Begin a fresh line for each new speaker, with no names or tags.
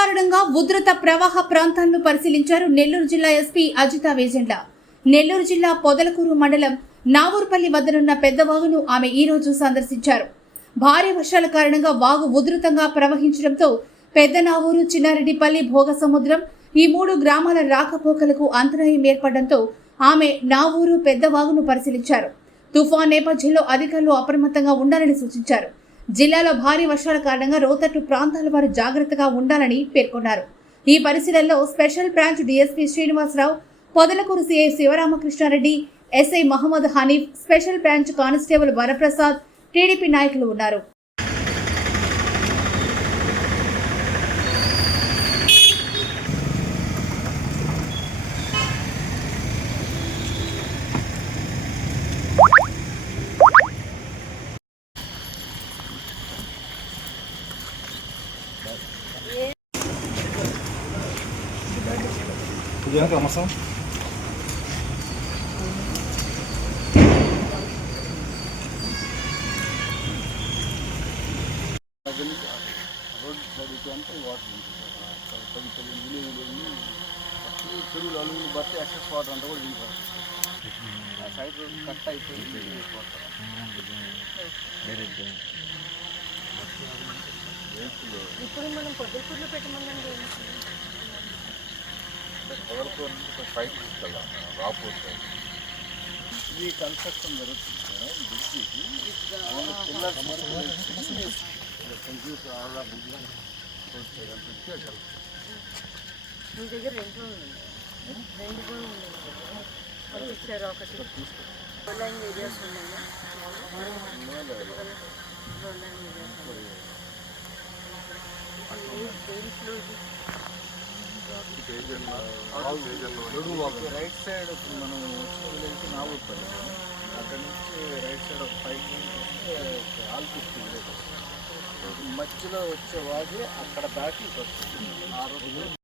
కారణంగా ఉధృత ప్రవాహ ప్రాంతాలను పరిశీలించారు నెల్లూరు జిల్లా ఎస్పీ అజిత వేజెండ్ల నెల్లూరు జిల్లా పొదలకూరు మండలం నావూర్పల్లి వద్దనున్న పెద్ద వాగును ఆమె ఈ రోజు సందర్శించారు. భారీ వర్షాల కారణంగా వాగు ఉధృతంగా ప్రవహించడంతో పెద్ద నావూరు చిన్నారెడ్డిపల్లి భోగసముద్రం ఈ మూడు గ్రామాల రాకపోకలకు అంతరాయం ఏర్పడడంతో ఆమె నావూరు పెద్ద వాగును పరిశీలించారు. తుఫాన్ నేపథ్యంలో అధికారులు అప్రమత్తంగా ఉండాలని సూచించారు. జిల్లాలో భారీ వర్షాల కారణంగా రోతట్టు ప్రాంతాల వారు జాగ్రత్తగా ఉండాలని పేర్కొన్నారు. ఈ పరిశీలనలో special branch DSP Srinivasarao Podalakuru CI Sivaramakrishnareddy SI Mohammed Hanif special branch constable Varaprasad TDP నాయకులు ఉన్నారు.
ఇది వెనక అమర్సం
రోడ్ సైడ్కి అంతా వాటర్
ఇప్పుడు మనం పొద్దుకూరులో పెట్టమన్నాం పొద్దుటూరులో పెట్టమనండి
ఇది కన్స్ట్రక్షన్ జరుగుతుంది సార్ బ్రిడ్జికి పిల్లర్స్ కంప్యూస్ ఆల్లా బ్రిడ్జ్
మీ దగ్గర రెండు రెండు కూడా ఉంది ఒకటి ఇచ్చారు ఒకటి. ఏరియాస్ ఉన్నాయా లోలైన్ ఏరియాస్ దేంట్లో ఇది
రైట్ సైడ్ మనం వచ్చిన విలేజ్ నాగూర్పల్లి అక్కడ నుంచి రైట్ సైడ్ ఒక ఫైవ్ కిలోమీటర్స్ ఆల్పిస్ట్ విలేజ్ మధ్యలో వచ్చే వాగి అక్కడ దాటి ఇటు వస్తుంది ఆ రోజు